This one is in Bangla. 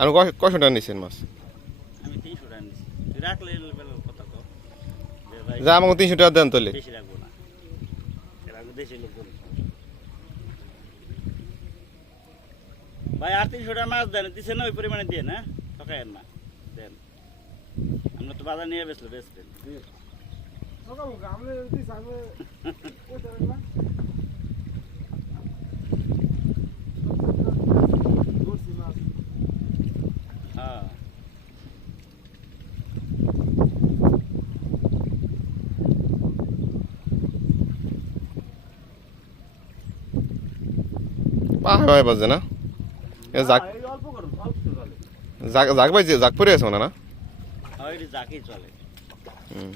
আর কয়শো টাকা নিচ্ছেন মাছ? আমি 300 টাকা নিছি। তুই রাখলে কথা তো ভাই, যা আমাকে 300 টাকা দেন তাহলে। বেশি রাখবো না, রাখবো দেশি লোকজন। ভাই আর 300 টাকা মাছ দেন, দিচ্ছেন না ওই পরিমাণে দিয়ে না, ঠকায়েন না, দেন। আমরা তো বাজার নিয়ে বেচবেন। হ্যাঁ ভাই বাজে না জাগ এই অল্প করুন, অল্প তো চলে। জাগ জাগ ভাই জাগ পরে আছে না? হয়, এটি যাকেই চলে। হুম